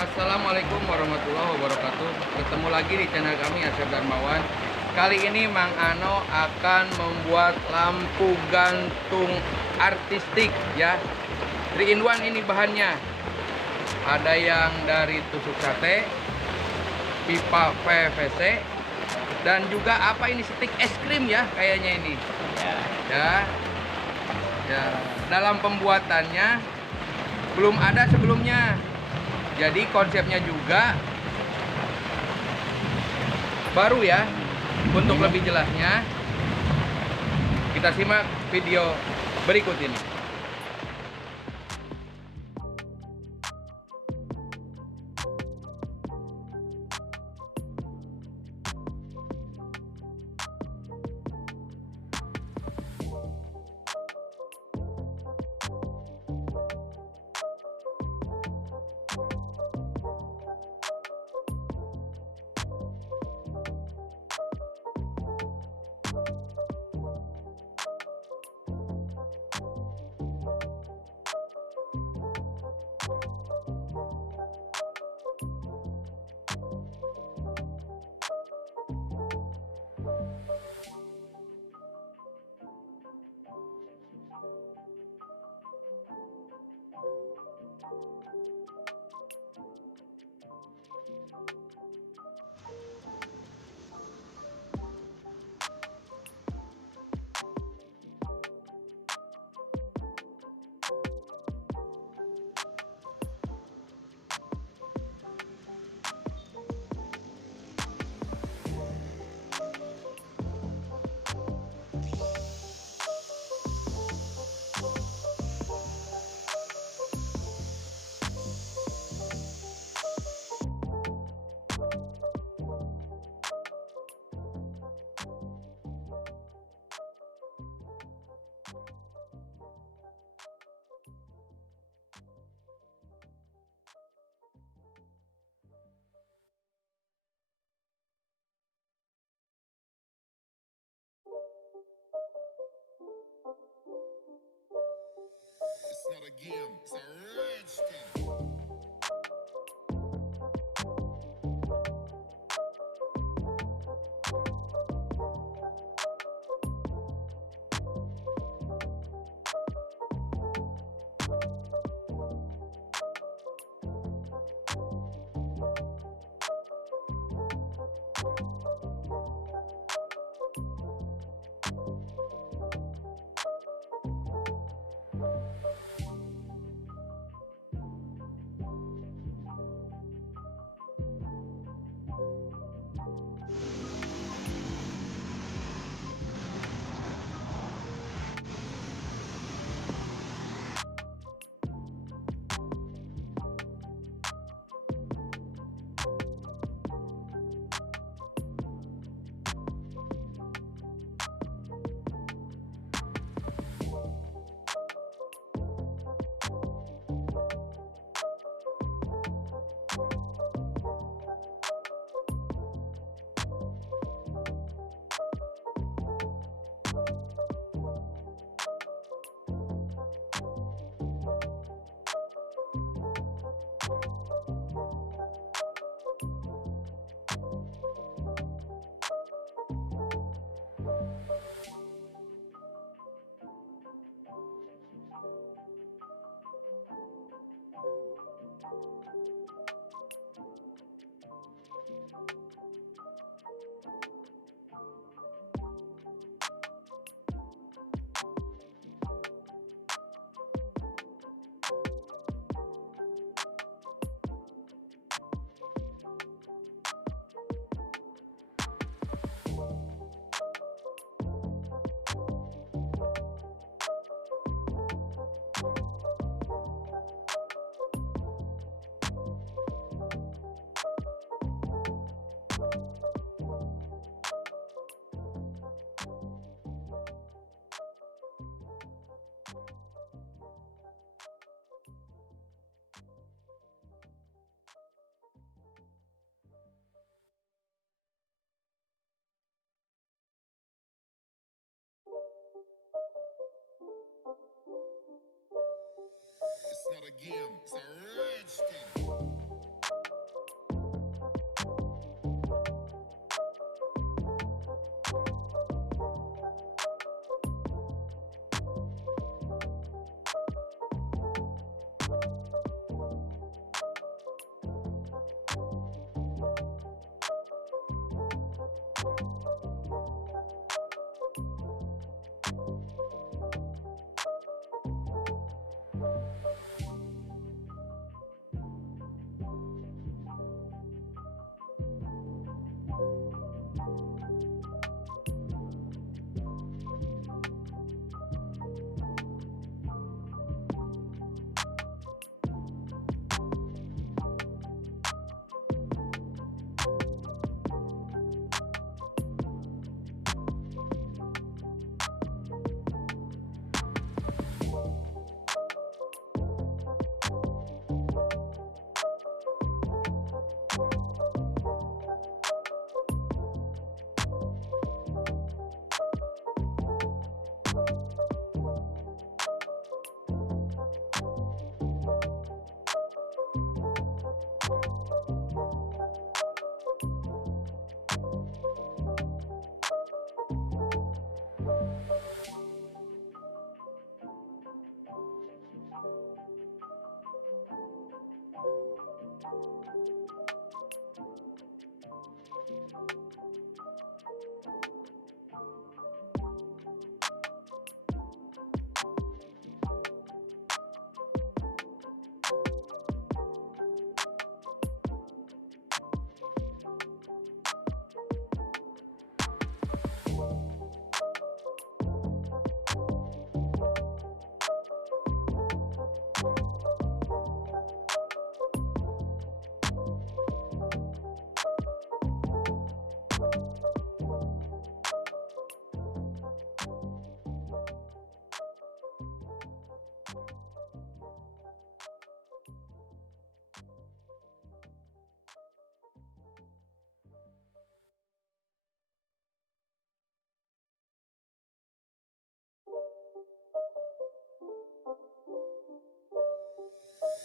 Assalamualaikum warahmatullahi wabarakatuh. Ketemu lagi di channel kami Asep Darmawan. Kali ini Mang Ano akan membuat lampu gantung artistik ya. 3 in 1 ini bahannya. Ada yang dari tusuk sate, pipa PVC, dan juga apa ini, stik es krim ya kayaknya ini. Ya. Dalam pembuatannya belum ada sebelumnya. Jadi konsepnya juga baru ya. Untuk lebih jelasnya kita simak video berikut ini. It's not a game, it's a rich thing. not a game, it's a rich thing.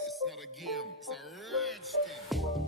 It's not a game, it's a rich thing.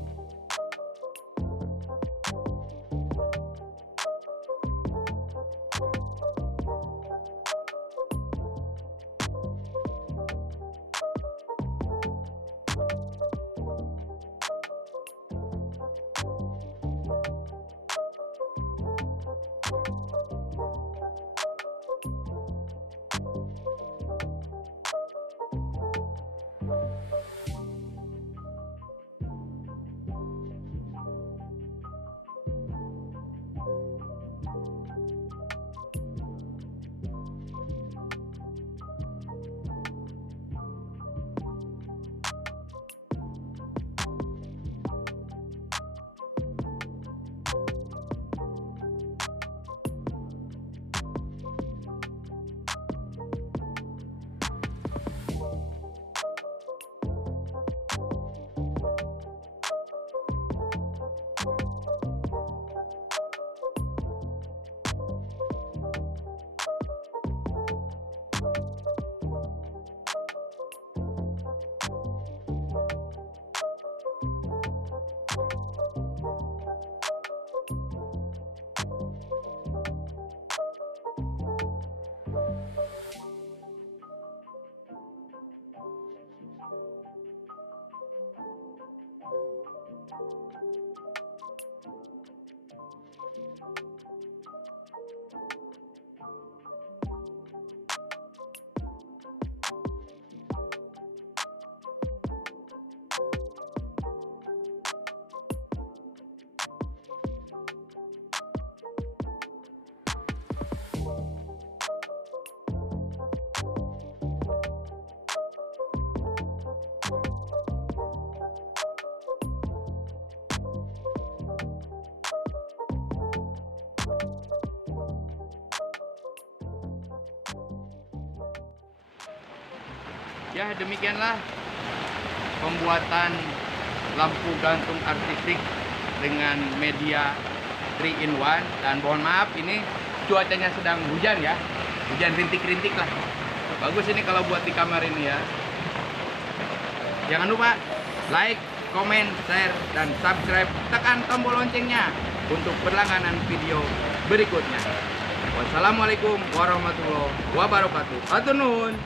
Ya, demikianlah pembuatan lampu gantung artistik dengan media 3-in-1. Dan mohon maaf, ini cuacanya sedang hujan ya, hujan rintik-rintik lah. Bagus ini kalau buat di kamar ini ya. Jangan lupa like, komen, share, dan subscribe. Tekan tombol loncengnya untuk berlangganan video berikutnya. Wassalamualaikum warahmatullahi wabarakatuh. Hatur nuhun.